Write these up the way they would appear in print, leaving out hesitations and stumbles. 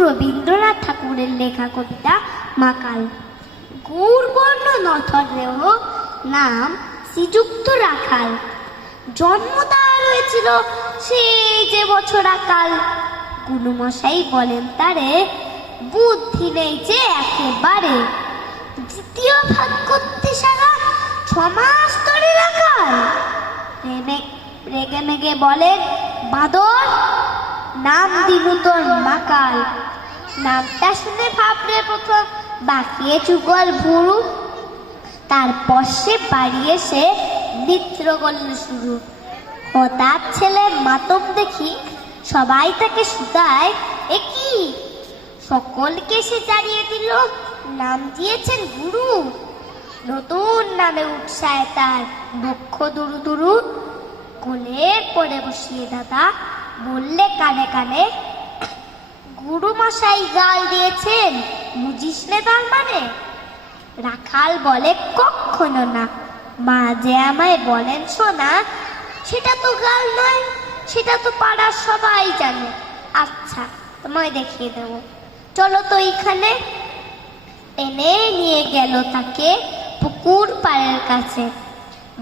রবীন্দ্রনাথ ঠাকুরের লেখা কবিতা মাকাল। গৌরবর্ণ নথর দেহ, নাম শ্রীযুক্ত রাখাল। জন্ম তার হয়েছিল সেই যে বছর আকাল। গুরুমশাই বলেন তারে, বুদ্ধি নেই যে একেবারে। দ্বিতীয় ভাগ করতে সারা 6 মাস ধরে রাখাল। রেগে মেগে বলেন, বাঁদর, নাম দিলু তোর মাকাল। নামটা শুনে ভাবলে প্রথম বাকিয়ে চুগল ভুরু, তারপর সে বাড়ি এসে নৃত্য করল শুরু। হঠাৎ ছেলের মাতম দেখি সবাই তাকে শুধায়, এ কি? সকলকে সে জানিয়ে দিল, নাম দিয়েছেন গুরু। নতুন নামে উৎসাহে তার বক্ষ দুরু দুরু। কোলে করে বসিয়ে দাদা বললে কানে কানে, গুরু মশাই গাল দিয়েছেন, বুঝিস নে তার মানে? রাখাল বলে, কখনো না। মা যে আমায় বলেন শোনা, সেটা তো গাল নয়, সেটা তো পাড়ার সবাই জানে। আচ্ছা, তোমায় দেখিয়ে দেব, চলো তো এইখানে। টেনে নিয়ে গেল তাকে পুকুর পাড়ের কাছে।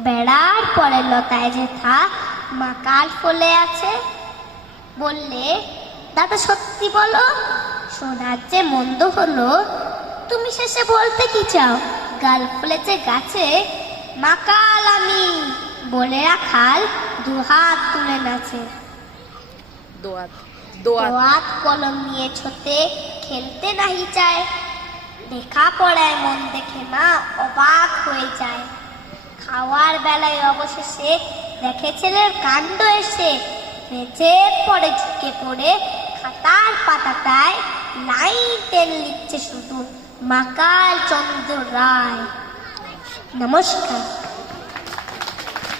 বেড়ার পরে লতায় যেথা মাকাল ফলে আছে। বললে, দাদা সত্যি বলো, শোনার যে মন্দ হলো। তুমি শেষে বলতে কি চাও? গাল ফুলেছে গাছে, মাকাল আমি বলে রাখাল দুহাত তুলে নাচে। দোয়াত কলম নিয়ে ছোটে খেলতে নাহি চায়। লেখা পড়ায় মন দেখে মা অবাক হয়ে যায়। খাওয়ার বেলায় অবশেষে দেখে ছেলের কাণ্ড এসে, মেঝের পরে ঝুঁকে পড়ে খাতার পাতাটায় লাইন টেন লিখছে শুধু মাকাল চন্দ্র রায়। নমস্কার।